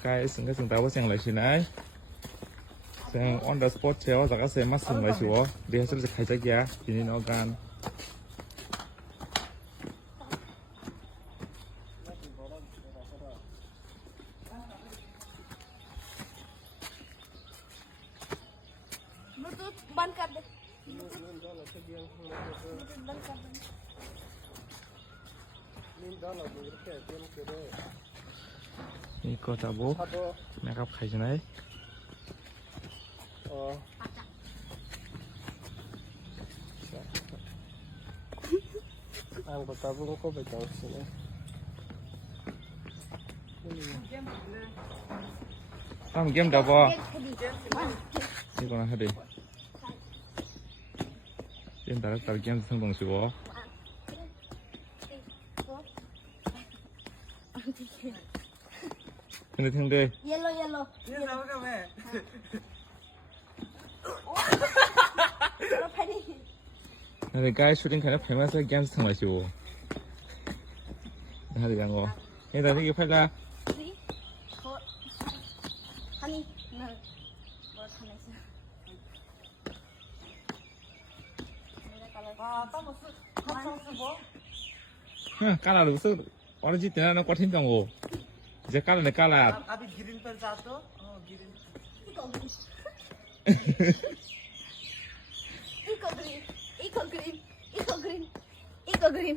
Guys, cái chúng ta có sang lại xin này. Sang on the spot chéo, giờ các xe mắt sừng lại xuống. Đi sẽ khai chắc giá, chỉ nên organ. Bluetooth बंद कर दे। ब्लूटूथ बंद कर दे। 이거 자고 내가 가지나이. Ang patabong ko ba daw sila? 다음 게임 잡아. 이거나 해야 돼. 게임 다르다 게임 성공시고. 근데 yellow yellow ये सब का मैं 근데 가이 슈팅 그냥 배면서 게임 성공시고. 하지 않고. 얘들 이게 팔라. हनी ना बहुत खाना है मेरा कलर तब उस 뭐? 응, 까라 루스 어르지 때나는 꽉 힘병고. 이제 까라네 까라. अभी ग्रीन पर जातो green eco green eco green eco green eco green